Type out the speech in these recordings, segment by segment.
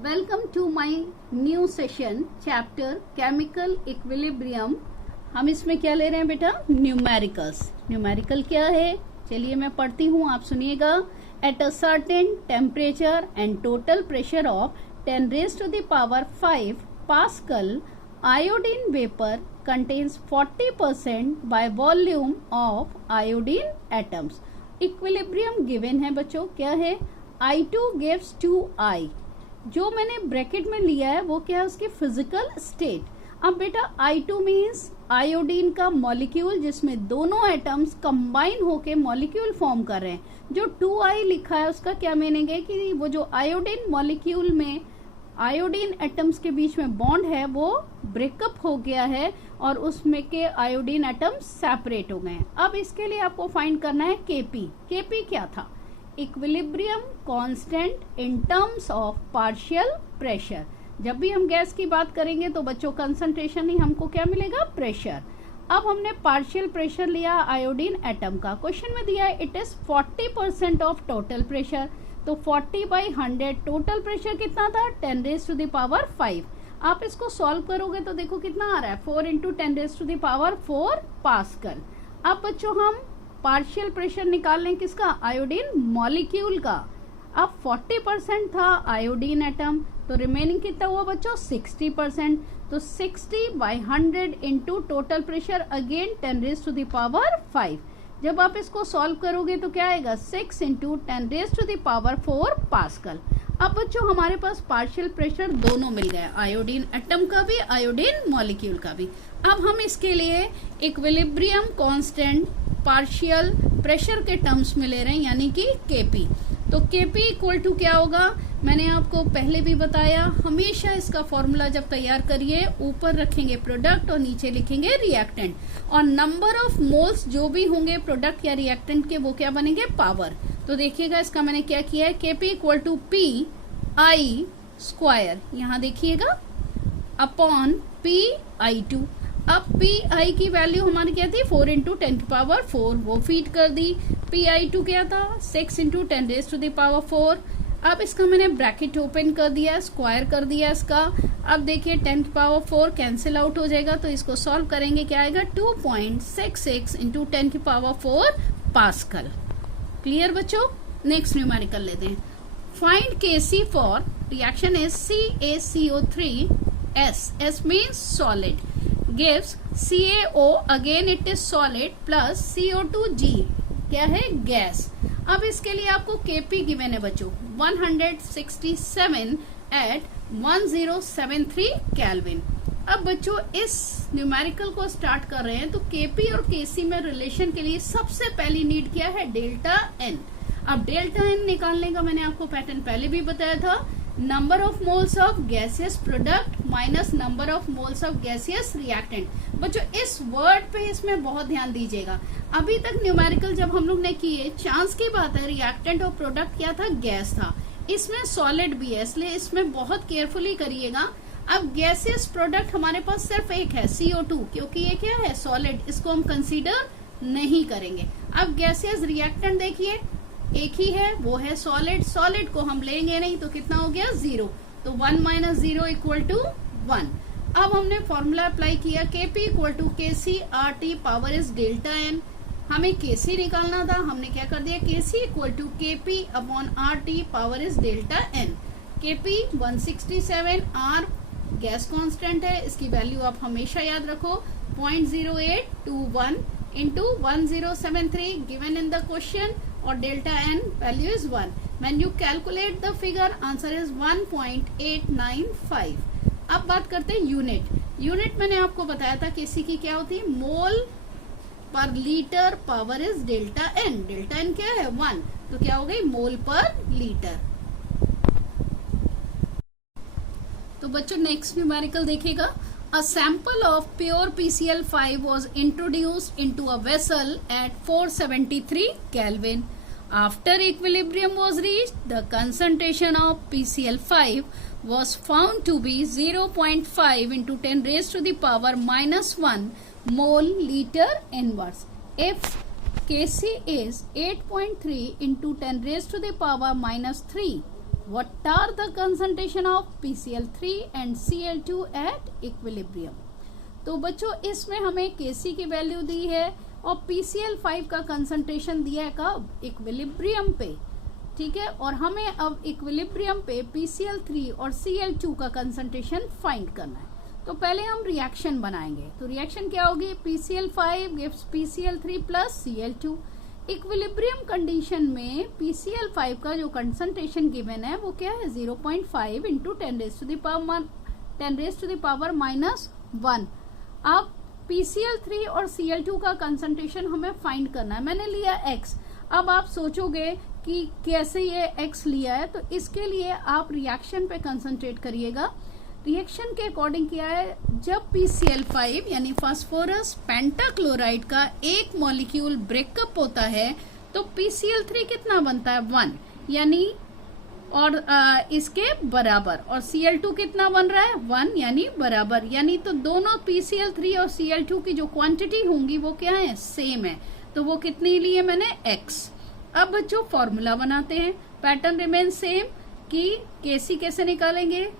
Welcome to my new session chapter chemical equilibrium. हम इसमें क्या ले रहे हैं बेटा? न्यूमेरिकल्स। न्यूमेरिकल क्या है? चलिए मैं पढ़ती हूँ, आप सुनिएगा। At a certain temperature and total pressure of 10 raised to the power 5 pascal, iodine vapor contains 40% by volume of iodine atoms. Equilibrium given है बच्चों, क्या है? I2 gives 2I। जो मैंने ब्रैकेट में लिया है वो क्या है? उसकी फिजिकल स्टेट। अब बेटा I2 मीन्स आयोडीन का मॉलिक्यूल जिसमें दोनों एटम्स कंबाइन होके मॉलिक्यूल फॉर्म कर रहे हैं। जो 2I लिखा है उसका क्या मीनिंग है कि वो जो आयोडीन मॉलिक्यूल में आयोडीन एटम्स के बीच में बॉन्ड है वो ब्रेकअप हो गया है और उसमें के आयोडीन एटम्स सेपरेट हो गए हैं। अब इसके लिए आपको फाइंड करना है Kp। Kp क्या था? Equilibrium constant in terms of partial pressure. जब भी हम गैस की बात करेंगे तो बच्चों कंसंट्रेशन ही हमको क्या मिलेगा? प्रेशर। अब हमने पार्शियल प्रेशर लिया आयोडीन एटम का। क्वेश्चन में दिया है it is 40% of total pressure. तो 40/100 टोटल प्रेशर कितना था? 10 raised to the power 5। आप इसको सॉल्व करोगे तो देखो कितना आ रहा है, 4 × 10 raised to the power 4 pascal. अब बच्चों हम पार्शियल प्रेशर निकाल लें किसका? आयोडीन मॉलिक्यूल का। अब 40% था आयोडीन एटम, तो रिमेनिंग कितना हुआ बच्चों? 60%। तो 60/100 into total pressure again 10 raised to the power 5। जब आप इसको सॉल्व करोगे तो क्या आएगा? 6 × 10 raised to the power 4 pascal. अब बच्चों हमारे पास पार्शियल प्रेशर दोनों मिल गया, आयोडीन एटम का भी, आयोडीन मॉलिक्यूल का भी। अब हम इसके लिए इक्विलिब्रियम कांस्टेंट पार्शियल प्रेशर के टर्म्स में ले रहे हैं, यानी कि Kp। तो Kp इक्वल टू क्या होगा? मैंने आपको पहले भी बताया, हमेशा इसका फॉर्मूला जब तैयार करिए ऊपर रखेंगे प्रोडक्ट और नीचे लिखेंगे रिएक्टेंट, और नंबर ऑफ मोल्स जो भी होंगे प्रोडक्ट या रिएक्टेंट के वो क्या बनेंगे? पावर। तो देखिएगा इसका मैंने क्या किया है, Kp equal to Pi square, यहाँ देखिएगा, अपॉन Pi2। अब Pi की वैल्यू हमारी क्या थी? 4 × 10⁴, वो फीड कर दी। Pi2 क्या था? 6 × 10 raised to the power 4। अब इसका मैंने ब्रैकेट ओपन कर दिया, स्क्वायर कर दिया इसका। अब देखिए 10⁴ कैंसिल आउट हो जाएगा, तो इसको सॉल्व करेंगे, क्या आएगा? 2.66 × 10⁴ पास्कल। क्लियर बच्चों? नेक्स्ट न्यूमेरिकल लेते हैं। Find Kc for reaction is CaCO3 S means solid gives CaO, again it is solid, plus CO2G क्या है? गैस। अब इसके लिए आपको Kp गिवन है बच्चों 167 at 1073 केल्विन। अब बच्चों इस न्यूमेरिकल को स्टार्ट कर रहे हैं तो Kp और Kc में रिलेशन के लिए सबसे पहली नीड क्या है? Delta N। अब डेल्टा N निकालने का मैंने आपको पैटर्न पहले भी बताया था, number of moles of gaseous product minus number of moles of gaseous reactant. बच्चों इस वर्ड पे इसमें बहुत ध्यान दीजिएगा। अभी तक न्यूमेरिकल जब हम लोग ने किए, चांस की बात है, रिएक्टेंट और प्रोडक्ट क्या था? गैस था। इसमें सॉलिड भी है, इसलिए इसमें बहुत केयरफुली करिएगा। अब गैसियस प्रोडक्ट हमारे पास सिर्फ एक है, CO2, क्योंकि ये क्या है? सॉलिड, इसको हम कंसीडर नहीं करेंगे। अब गैसियस रिएक्टेंट देखिए एक ही है, वो है सॉलिड। सॉलिड को हम लेंगे नहीं तो कितना हो गया? 0। तो 1 - 0 = 1। अब हमने फॉर्मूला अप्लाई किया, Kp equal to Kc RT power is delta N। हमें Kc निकालना था, हमने क्या कर दिया? Kc equal to Kp upon RT power is delta N। Kp 167, R gas constant है, इसकी वैल्यू आप हमेशा याद रखो, 0.0821 × 1073 गिवन इन द क्वेश्चन, और delta N value is 1। When you calculate the figure, answer is 1.895। अब बात करते हैं यूनिट। यूनिट मैंने आपको बताया था Kc की क्या होती है? मोल पर litre power is delta N। Delta N क्या है? 1। तो क्या हो गई? मोल पर लीटर। तो बच्चों नेक्स्ट न्यूमेरिकल देखिएगा। A sample of pure PCl5 was introduced into a vessel at 473 Kelvin. After equilibrium was reached, the concentration of PCl5 was found to be 0.5 × 10 raised to the power -1 mole liter inverse. If Kc is 8.3 × 10 raised to the power -3 What are the concentration of PCl3 and Cl2 at equilibrium? तो बच्चों इसमें हमें Kc की value दी है और PCl5 का concentration दिया है कब? इक्विलिब्रियम पे, ठीक है। और हमें अब इक्विलिब्रियम पे PCl3 और Cl2 का कंसंट्रेशन फाइंड करना है। तो पहले हम रिएक्शन बनाएंगे। तो रिएक्शन क्या होगी? PCl5 gives PCl3 plus Cl2। Equilibrium condition में PCl5 का जो कंसंट्रेशन गिवन है वो क्या है? 0.5 into 10 raise to the power -1। अब PCl3 और Cl2 का कंसंट्रेशन हमें फाइंड करना है। मैंने लिया x। अब आप सोचोगे कि कैसे ये x लिया है, तो इसके लिए आप रिएक्शन पे कंसंट्रेट करिएगा। रिएक्शन के अकॉर्डिंग क्या है, जब PCl5 यानी फास्फोरस पेंटाक्लोराइड का एक मॉलिक्यूल ब्रेकअप होता है तो PCl3 कितना बनता है? 1 यानी और इसके बराबर, और Cl2 कितना बन रहा है? 1 यानी बराबर। यानी तो दोनों PCl3 और Cl2 की जो क्वांटिटी होंगी वो क्या है? सेम है। तो वो कितनी लिए मैंने? x। अब बच्चों फॉर्मूला बनाते हैं। पैटर्न रिमेन सेम कि Kc कैसे निकालेंगे?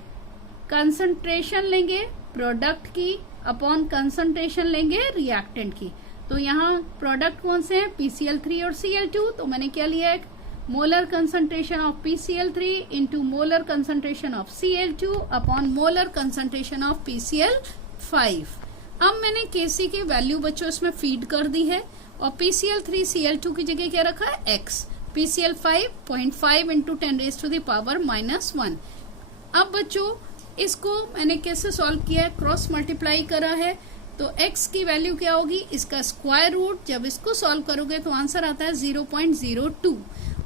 कंसंट्रेशन लेंगे प्रोडक्ट की अपॉन कंसंट्रेशन लेंगे रिएक्टेंट की। तो यहाँ प्रोडक्ट कौन से हैं? PCl3 और Cl2। तो मैंने क्या लिया है? Molar concentration of PCl3 into molar concentration of Cl2 upon molar concentration of PCl5। अब मैंने Kc की वैल्यू बच्चों इसमें फीड कर दी है और PCl3 Cl2 की जगह क्या रखा है? x। PCl5 0.5 into 10 raise to the power -1। अब बच्चों इसको मैंने कैसे सॉल्व किया है? क्रॉस मल्टीप्लाई करा है। तो x की वैल्यू क्या होगी? इसका स्क्वायर रूट। जब इसको सॉल्व करोगे तो आंसर आता है 0.02।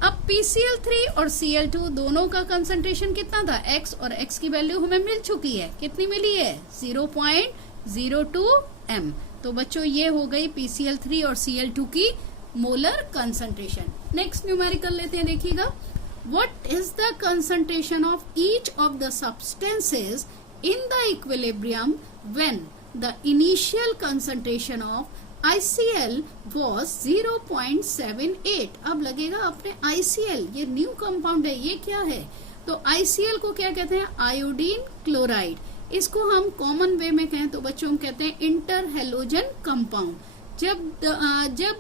अब PCl3 और Cl2 दोनों का कंसंट्रेशन कितना था? x, और x की वैल्यू हमें मिल चुकी है। कितनी मिली है? 0.02 m। तो बच्चों ये हो गई PCl3 और Cl2 की मोलर कंसंट्रेशन। नेक्स्ट न्यूमेरिकल लेते हैं, देखिएगा। What is the concentration of each of the substances in the equilibrium when the initial concentration of ICl was 0.78? अब लगेगा अपने ICl, ये न्यू कंपाउंड है, ये क्या है? तो ICl को क्या कहते हैं? Iodine chloride. इसको हम कॉमन वे में कहें तो बच्चों हम कहते हैं इंटर हेलोजन कंपाउंड। जब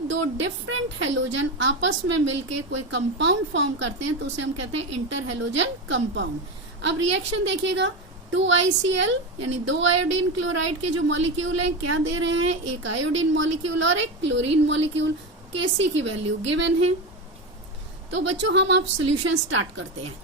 दो डिफरेंट हेलोजन आपस में मिलके कोई कंपाउंड फॉर्म करते हैं तो उसे हम कहते हैं इंटर हेलोजन कंपाउंड। अब रिएक्शन देखिएगा। 2ICl यानी 2 आयोडीन क्लोराइड के जो मॉलिक्यूल हैं क्या दे रहे हैं? एक आयोडीन मॉलिक्यूल और एक क्लोरीन मॉलिक्यूल। Kc की वैल्यू गिवन है। तो बच्चों हम अब सोल्यूशन स्टार्ट करते हैं।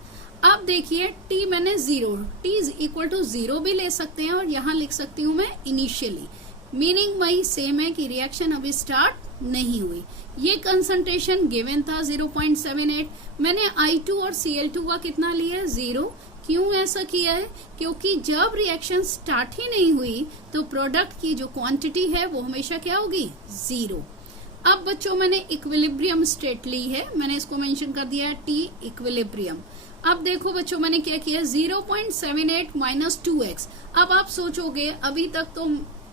अब देखिए T मैंने 0, T इज इक्वल टू 0 भी ले सकते हैं और यहाँ लिख सकती हूँ मैं इनिशियली। मीनिंग वही सेम है कि रिएक्शन अभी स्टार्ट नहीं हुई। ये कंसंट्रेशन गिवन था 0.78। मैंने I2 और Cl2 का कितना लिया है? 0। क्यों ऐसा किया है? क्योंकि जब रिएक्शन स्टार्ट ही नहीं हुई तो प्रोडक्ट की जो क्वांटिटी है वो हमेशा क्या होगी? 0। अब बच्चों मैंने इक्विलिब्रियम स्टेट ली है, मैंने इसको मेंशन कर दिया है T इक्विलिब्रियम। अब देखो बच्चों मैंने क्या किया? 0.78 माइनस 2x। अब आप सोचोगे अभी तक तो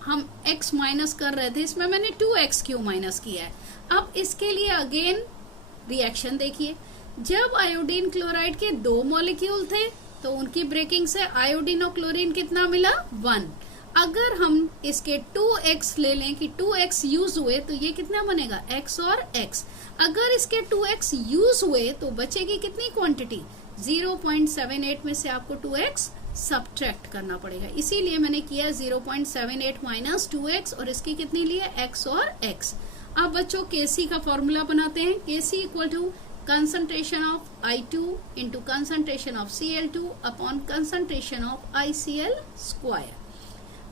हम x माइनस कर रहे थे, इसमें मैंने 2x क्यों माइनस किया है? अब इसके लिए अगेन रिएक्शन देखिए। जब आयोडीन क्लोराइड के 2 मॉलिक्यूल थे तो उनकी ब्रेकिंग से आयोडीन और क्लोरीन कितना मिला? 1। अगर हम इसके 2x ले लें कि 2x यूज हुए तो ये कितना बनेगा? x और x। अगर इसके 2x यूज हुए तो बचेगी कितनी क्वांटिटी? 0.78 में से आपको 2x सब्ट्रैक्ट करना पड़ेगा। इसीलिए मैंने किया 0.78 माइनस 2x और इसकी कितनी ली है? x और x। अब बच्चों Kc का फॉर्मूला बनाते हैं। Kc equal to concentration of I2 into concentration of Cl2 upon concentration of ICl square.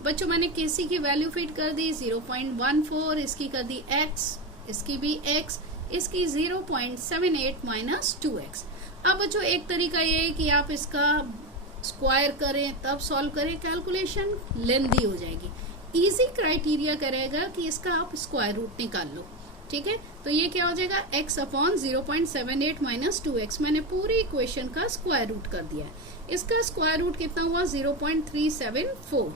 बच्चों मैंने Kc की वैल्यू फीड कर दी 0.14, इसकी कर दी x, इसकी भी x, इसकी 0.78 माइनस 2x। अब बच्चों एक तरीका ये है कि आप इसका स्क्वायर करें तब सॉल्व करें, कैलकुलेशन लेंदी हो जाएगी। इजी क्राइटेरिया करेगा कि इसका आप स्क्वायर रूट निकाल लो, ठीक है। तो ये क्या हो जाएगा? x upon 0.78 minus 2x। मैंने पूरी इक्वेशन का स्क्वायर रूट कर दिया है। इसका स्क्वायर रूट कितना हुआ? 0.374।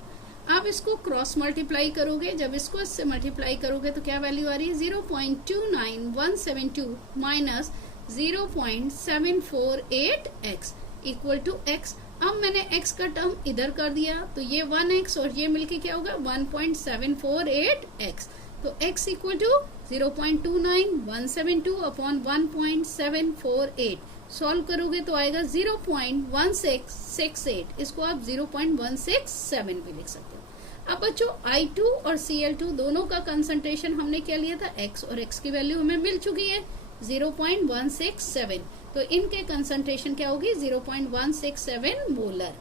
आप इसको क्रॉस मल्टीप्लाई करोगे, जब इसको इससे मल्टीप्लाई करोगे तो क्या वैल्यू आ रही है? 0.29172 minus 0.748x। Equal to x। अब मैंने x का टर्म इधर कर दिया तो ये 1x और ये मिलके क्या होगा 1.748x। तो x equal to 0.29172 upon 1.748। Solve करोगे तो आएगा 0.1668। इसको आप 0.167 भी लिख सकते हो। अब बच्चों I2 और Cl2 दोनों का कंसंट्रेशन हमने क्या लिया था x, और x की वैल्यू हमें मिल चुकी है 0.167। तो इनके कंसंट्रेशन क्या होगी 0.167 मोलर।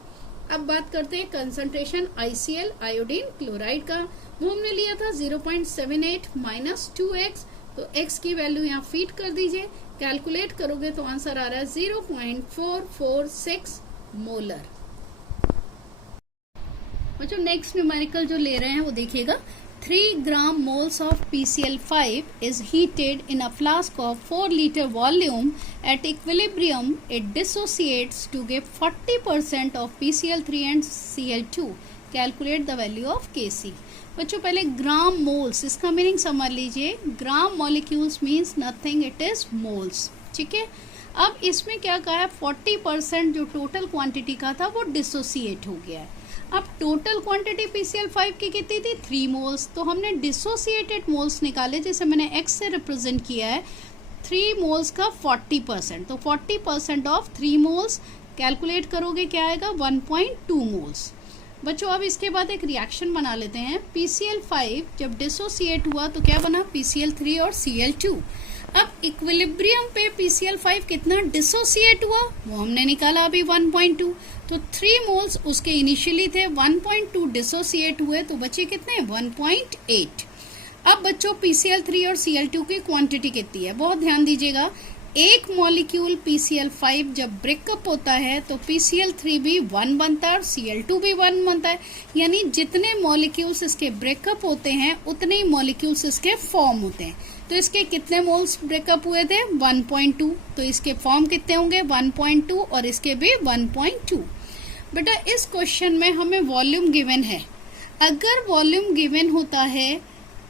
अब बात करते हैं कंसंट्रेशन ICl आयोडीन क्लोराइड का। वो हमने लिया था 0.78 माइनस 2x। तो x की वैल्यू यहाँ फीड कर दीजिए, कैलकुलेट करोगे तो आंसर आ रहा है 0.446 मोलर। बच्चों नेक्स्ट न्यूमेरिकल जो ले रहे हैं वो देखिएगा। 3 gram moles of PCl5 is heated in a flask of 4 liter volume. At equilibrium, it dissociates to give 40% of PCl3 and Cl2. Calculate the value of Kc. बच्चों पहले ग्राम मोल्स, इसका मीनिंग समझ लीजिए। Gram molecules means nothing, it is moles. ठीक है, अब इसमें क्या कहा है 40% जो टोटल क्वांटिटी का था वो डिसोसिएट हो गया है। अब टोटल क्वांटिटी PCl5 की कितनी थी 3 मोल्स, तो हमने डिसोसिएटेड मोल्स निकाले जिसे मैंने x से रिप्रेजेंट किया है 3 मोल्स का 40%। तो 40% ऑफ 3 मोल्स कैलकुलेट करोगे क्या आएगा 1.2 मोल्स। बच्चों अब इसके बाद एक रिएक्शन बना लेते हैं। PCl5 जब डिसोसिएट हुआ तो क्या बना PCl3 और Cl2। अब इक्विलिब्रियम पे PCl5 कितना डिसोसिएट हुआ वो हमने निकाला अभी 1.2। तो 3 मोल्स उसके इनिशियली थे, 1.2 डिसोसिएट हुए तो बचे कितने 1.8। अब बच्चों PCl3 और Cl2 की क्वांटिटी कितनी है, बहुत ध्यान दीजिएगा। एक मॉलिक्यूल PCl5 जब ब्रेकअप होता है तो PCl3 भी 1 बनता है और Cl2 भी 1 बनता है, यानी जितने मॉलिक्यूल्स इसके ब्रेकअप होते हैं उतने ही मॉलिक्यूल्स इसके फॉर्म होते हैं। तो इसके कितने मोल्स ब्रेकअप हुए थे 1.2, तो इसके फॉर्म कितने होंगे 1.2 और इसके भी 1.2। बेटा इस क्वेश्चन में हमें वॉल्यूम गिवन है। अगर वॉल्यूम गिवन होता है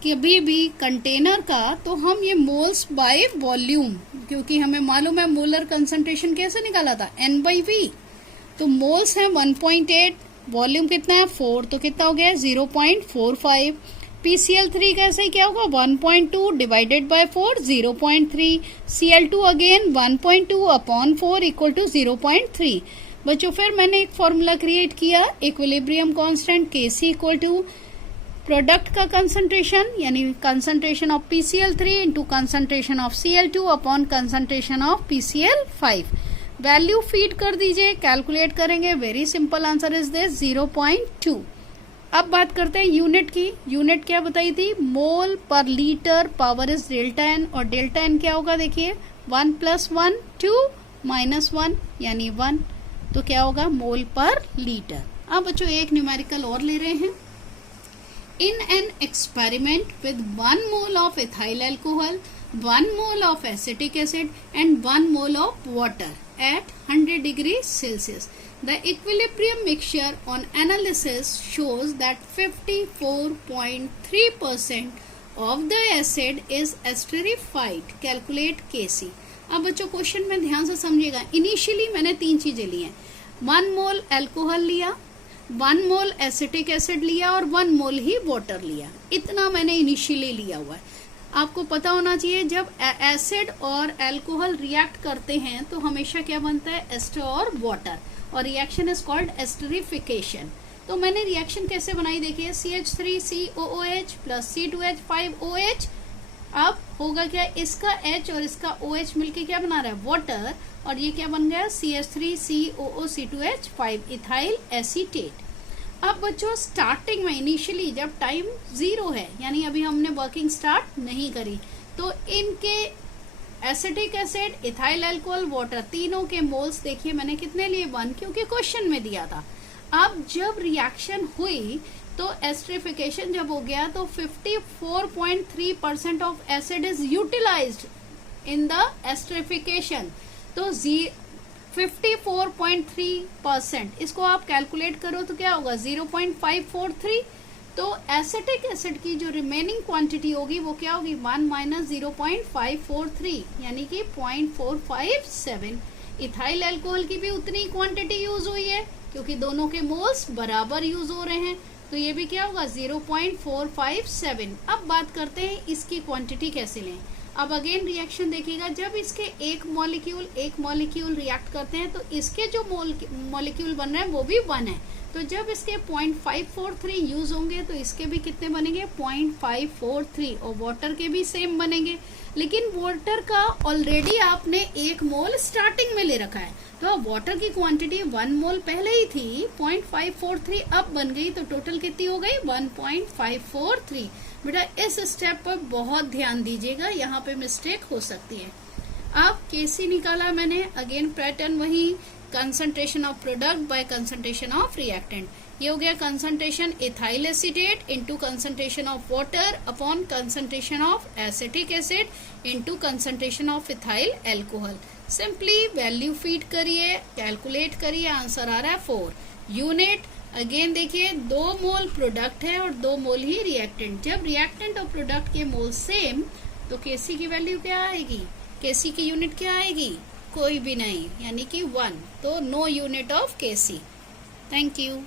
कभी भी कंटेनर का तो हम ये मोल्स बाय वॉल्यूम, क्योंकि हमें मालूम है मोलर कंसंट्रेशन कैसे निकाला था N/V। तो मोल्स है 1.8, वॉल्यूम कितना है 4, तो कितना हो गया 0.45। PCl3 कैसे क्या होगा 1.2 divided by 4 0.3। Cl2 again 1.2 upon 4 equal to 0.3। बच्चों फिर मैंने एक फॉर्मूला क्रिएट किया equilibrium constant Kc equal to product का कंसंट्रेशन यानी concentration of PCl3 into concentration of Cl2 upon concentration of PCl5। Value feed कर दीजिए, कैलकुलेट करेंगे, very simple answer is this 0.2। अब बात करते हैं यूनिट की। यूनिट क्या बताई थी मोल पर litre, power is delta N, और डेल्टा एन क्या होगा देखिए 1 + 1 2 -1 यानी 1, तो क्या होगा मोल पर लीटर। अब बच्चों एक न्यूमेरिकल और ले रहे हैं। In an experiment with 1 mole of ethyl alcohol, 1 mole of acetic acid and 1 mole of water at 100 degrees Celsius, the equilibrium mixture on analysis shows that 54.3% of the acid is esterified. Calculate Kc. अब बच्चों question में ध्यान से समझिएगा। Initially मैंने 3 चीजें ली हैं, 1 मोल alcohol लिया, 1 मोल एसिटिक एसिड लिया और 1 मोल ही वाटर लिया। इतना मैंने इनिशियली लिया हुआ है। आपको पता होना चाहिए जब एसिड और अल्कोहल रिएक्ट करते हैं तो हमेशा क्या बनता है एस्टर और वाटर, और रिएक्शन इज कॉल्ड एस्टरिफिकेशन। तो मैंने रिएक्शन कैसे बनाई देखिए CH3COOH प्लस C2H5OH। अब होगा क्या इसका H और इसका OH मिलके क्या बना रहा है वाटर, और ये क्या बन गया CH3COOC2H5 इथाइल एसीटेट। अब बच्चों स्टार्टिंग में इनिशियली जब टाइम 0 है यानी अभी हमने वर्किंग स्टार्ट नहीं करी, तो इनके acetic acid, ethyl alcohol, water तीनों के मोल्स देखिए मैंने कितने लिए 1, क्योंकि क्वेश्चन में दिया था। अब जब रिएक्शन हुई तो एस्टरिफिकेशन जब हो गया तो 54.3% of acid is utilised in the esterification. तो 54.3% इसको आप कैलकुलेट करो तो क्या होगा 0.543। तो एसिटिक एसिड की जो रिमेनिंग क्वांटिटी होगी वो क्या होगी 1 - 0.543 यानी कि 0.457। इथाइल अल्कोहल की भी उतनी क्वांटिटी यूज हुई है क्योंकि दोनों के मोल्स बराबर यूज हो रहे हैं, तो ये भी क्या होगा 0.457। अब बात करते हैं इसकी क्वांटिटी कैसे लें। अब अगेन रिएक्शन देखिएगा, जब इसके एक मॉलिक्यूल रिएक्ट करते हैं तो इसके जो मॉलिक्यूल बन रहे हैं वो भी 1 है, तो जब इसके 0.543 यूज होंगे तो इसके भी कितने बनेंगे 0.543, और वाटर के भी सेम बनेंगे। लेकिन वाटर का ऑलरेडी आपने 1 मोल स्टार्टिंग में ले रखा है, तो वाटर की क्वांटिटी 1 मोल पहले ही थी, 0.543 अब बन गई, तो टोटल कितनी हो गई 1.543। बेटा इस स्टेप पर बहुत ध्यान दीजिएगा, यहाँ पे मिस्टेक हो सकती है। अब केसी निकाला मैंने, अगेन पैटर्न वही, concentration of product by concentration of reactant. ये हो गया concentration ethyl acetate into concentration of water upon concentration of acetic acid into concentration of ethyl alcohol. Simply value feed करिए, कैलकुलेट करिए, answer आ रहा है 4 unit. Again देखिए 2 मोल product है और 2 मोल ही रिएक्टेंट। जब रिएक्टेंट और प्रोडक्ट के मोल सेम तो केसी की वैल्यू क्या आएगी, केसी की यूनिट क्या आएगी, कोई भी नहीं, यानी कि 1, तो no unit of KC. Thank you.